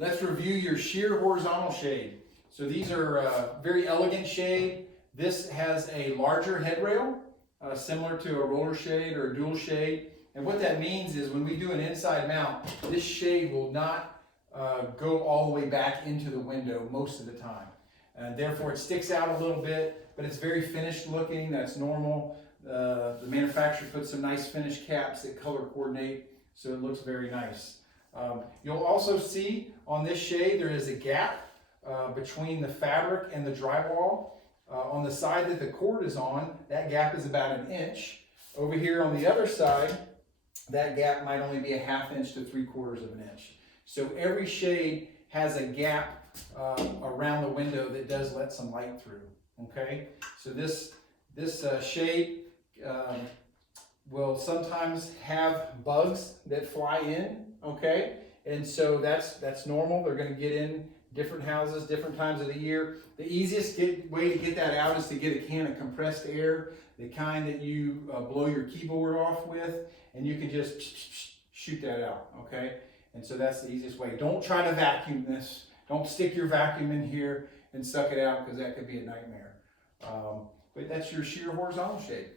Let's review your sheer horizontal shade. So these are very elegant shade. This has a larger headrail, similar to a roller shade or a dual shade. And what that means is when we do an inside mount, this shade will not go all the way back into the window most of the time. And therefore it sticks out a little bit, but it's very finished looking. That's normal. The manufacturer puts some nice finish caps that color coordinate, so it looks very nice. You'll also see on this shade there is a gap between the fabric and the drywall. On the side that the cord is on, that gap is about 1 inch. Over here on the other side, that gap might only be 1/2 inch to 3/4 of an inch. So every shade has a gap around the window that does let some light through. Okay, so this shade will sometimes have bugs that fly in. Okay, and so that's normal. They're going to get in different houses, different times of the year. The easiest way to get that out is to get a can of compressed air, the kind that you blow your keyboard off with, and you can just shoot that out, okay? And so that's the easiest way. Don't try to vacuum this. Don't stick your vacuum in here and suck it out, because that could be a nightmare. But that's your sheer horizontal shade.